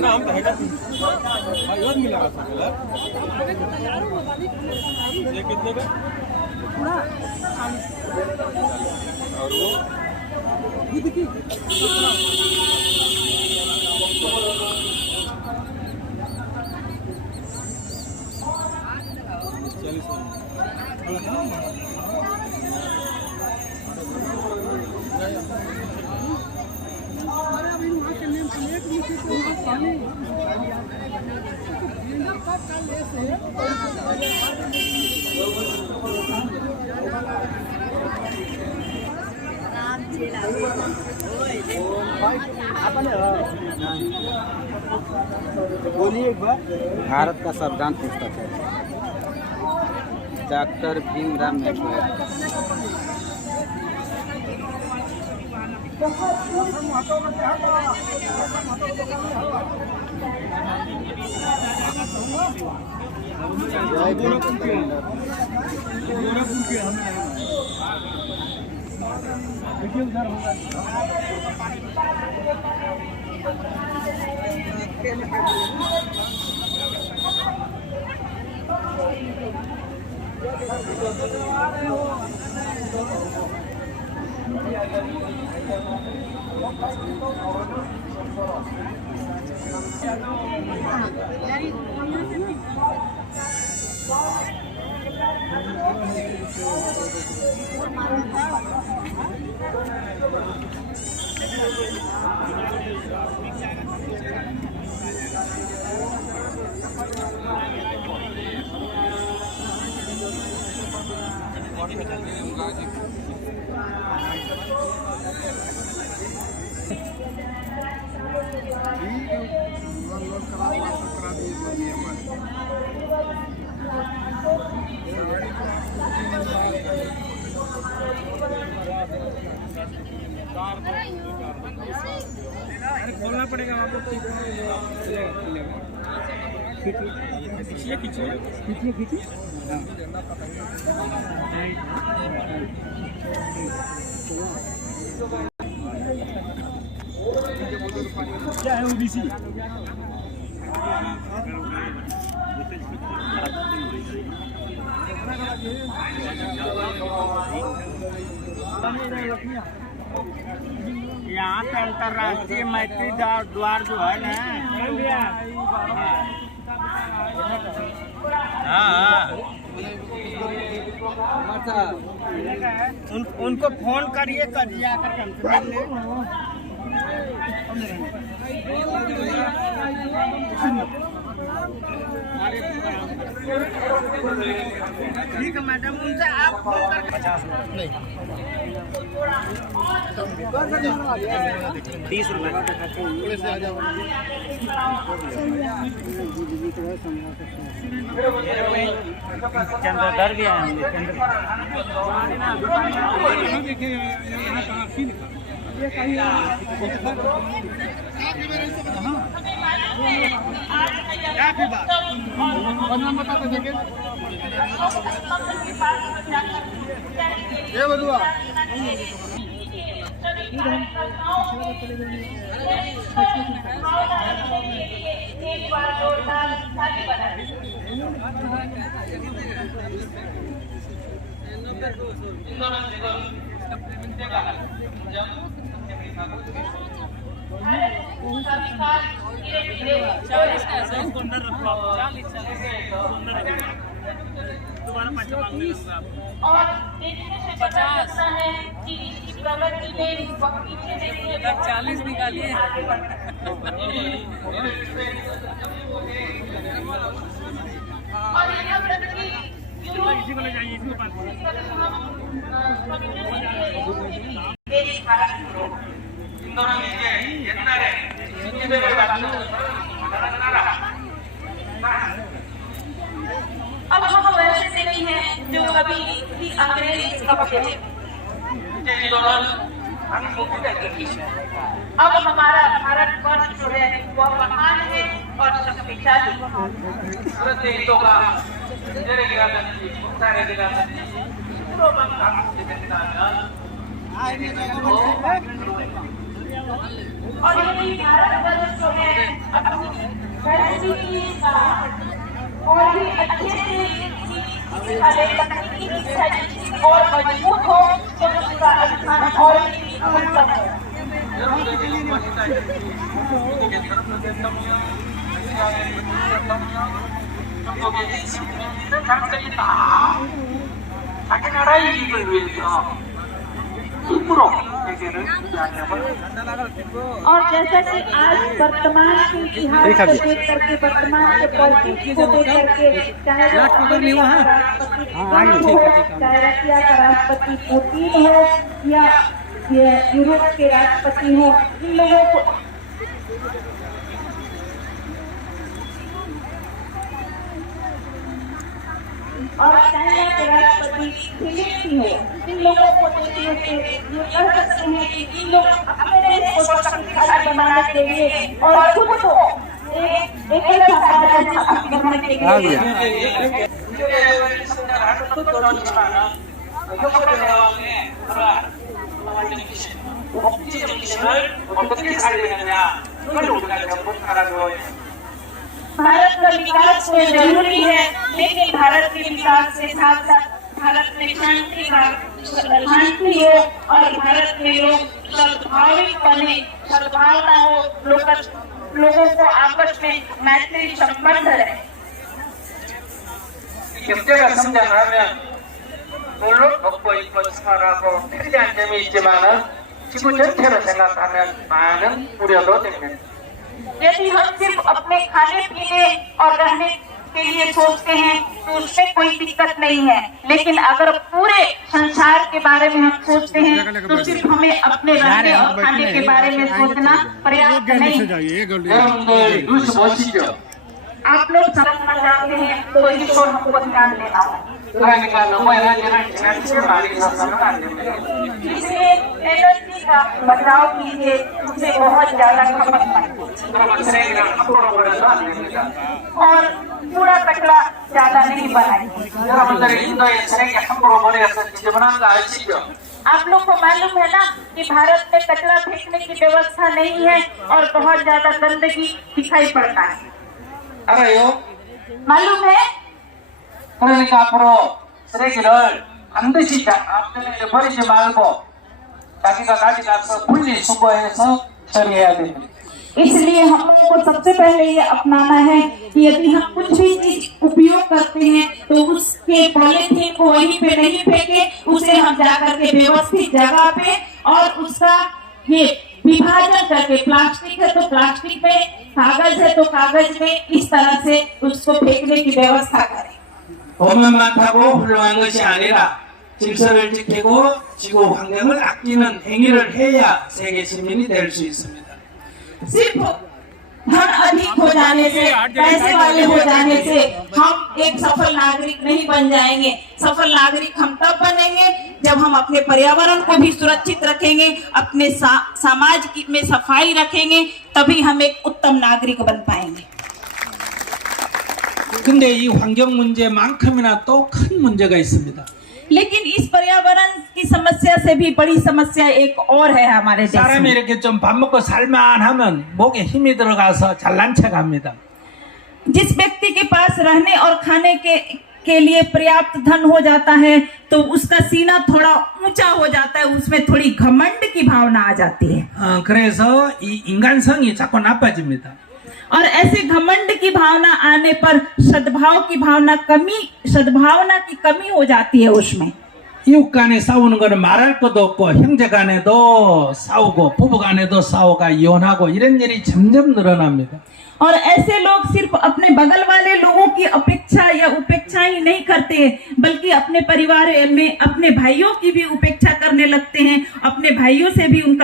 ना हम रहेगा भाई मिलेगा ये कितने का और वो बोलिए एक बार। भारत का संविधान पुस्तक है, डॉक्टर भीमराव अम्बेडकर। खोलना पड़ेगा आपको। खींचिए खींचिए खींचिए खींचिए। क्या है ओबीसी? यहाँ पे अंतर्राष्ट्रीय मैत्री द्वार जो है ना, उनको फोन करिए आकर हमसे ठीक है मैडम, उनसे आप फोन कर 30 रुपए चंद्रधर भी आए बताते देखे ये बदुआ और देखने से पता चलता है कि इसकी प्रगति में वक्त पीछे नहीं है। 40 निकालिए। और यह प्रगति अब हम वैसे से नहीं हैं जो कभी भी अंग्रेज कपड़े थे। अब हमारा भारत वर्ष जो है वह महान है और शक्तिशाली। और यही भारतवर्ष जो है अपनी करेंसी की और भी अच्छे से तकनीकी और मजबूत हो तो उसका स्थान और भी उत्तम हो। 자기 나라 이익을 위해서 힘으로 세계를 지향하고 और जैसा कि आज वर्तमान के इतिहास को देख करके वर्तमान के पॉलिटिक्स को देख करके चाहे रशिया का राष्ट्रपति पुतिन हो या यूरोप के राष्ट्रपति हो, इन लोगों को और चाइना के राष्ट्रपति फिलिप्स हो, इन लोगों को देखने से ये कह सकते हैं कि इन लोग अपने देश को शक्तिशाली बनाने के लिए और खुद को एक ऐसा राज्य स्थापित करने के लिए 어떻게 살리느냐 그걸 우리가 전부 알아줘야 돼. भारत का विकास तो जरूरी है, लेकिन भारत के विकास के साथ साथ भारत में शांति हो और भारत में लोग सद्भाविक बने, सद्भावना हो, लोगों को आपस में मैत्री संबंध रहे। 경제가 성장하면 물론 먹고 입고 살아고 편리한 점이 있지만은 지구 전체로 생각하면 많은 우려도 됩니다. यदि हम सिर्फ अपने खाने पीने और रहने के लिए सोचते हैं तो उसमें कोई दिक्कत नहीं है, लेकिन अगर पूरे संसार के बारे में हम सोचते हैं तो सिर्फ हमें अपने रहने और खाने के बारे में सोचना पर्याप्त नहीं। 여러분들 뉴스 보시죠. आप लोग समझना चाहते हैं तो इस ओर हमको ध्यान देना होगा। 그러니까 너무 에너지를 지나치게 많이 써서는 안 됩니다. इसलिए एनर्जी का बचाव कीजिए, उसे बहुत ज्यादा खपत मत कीजिए 그러면 쓰레기를 함부로 버려도 안 됩니다. और कूड़ा कचरा ज्यादा नहीं बनाइए। 여러분들이 인도에 쓰레기 함부로 버려서 지저분한 거 아시죠? आप लोग को मालूम है ना कि भारत में कचरा फेंकने की व्यवस्था नहीं है और बहुत ज्यादा गंदगी दिखाई पड़ता है, 알아요? मालूम है? 그러니까 앞으로 쓰레기를 반드시 앞전에 버리지 말고 자기가 가져가서 분리수거해서 처리해야 됩니다. इसलिए हम लोगों को सबसे पहले ये अपनाना है कि यदि हम कुछ भी चीज उपयोग करते हैं तो उसके पॉलीथीन को वहीं पे नहीं फेंके, उसे हम जाकर के व्यवस्थित जगह पे और उसका ये विभाजन करके, प्लास्टिक है तो प्लास्टिक में, कागज है तो कागज में, इस तरह से उसको फेंकने की व्यवस्था करें। 돈만 많다고 훌륭한 것이 아니라 질서를 지키고 지구 환경을 아끼는 행위를 해야 세계 시민이 될 수 있습니다. सिर्फ धन अधिक हो जाने से, पैसे वाले हो जाने से हम एक सफल नागरिक नहीं बन जाएंगे। सफल नागरिक हम तब बनेंगे जब हम अपने पर्यावरण को भी सुरक्षित रखेंगे, अपने समाज में सफाई रखेंगे, तभी हम एक उत्तम नागरिक बन पाएंगे। 근데 이 환경 문제만큼이나 또 큰 문제가 있습니다. लेकिन इस पर्यावरण की समस्या से भी बड़ी समस्या एक और है हमारे देश 사람이 में। 이렇게 좀 밥 먹고 살만하면 목에 힘이 들어가서 잘난 척합니다. जिस व्यक्ति के पास रहने और खाने के लिए पर्याप्त धन हो जाता है तो उसका सीना थोड़ा ऊंचा हो जाता है, उसमें थोड़ी घमंड की भावना आ जाती है 그래서 이 인간성이 자꾸 나빠집니다. और ऐसे घमंड की भावना आने पर सद्भावना की कमी हो जाती है उसमें। 이웃 간에 싸우는 거는 말할 것도 없고 형제 간에도 싸우고 부부 간에도 싸우고 이혼하고 이런 일이 점점 늘어납니다. और ऐसे लोग सिर्फ अपने बगल वाले लोगों की अपेक्षा या उपेक्षा ही नहीं करते, बल्कि अपने परिवार में अपने भाइयों की भी उपेक्षा करने लगते हैं, अपने भाइयों से भी उनका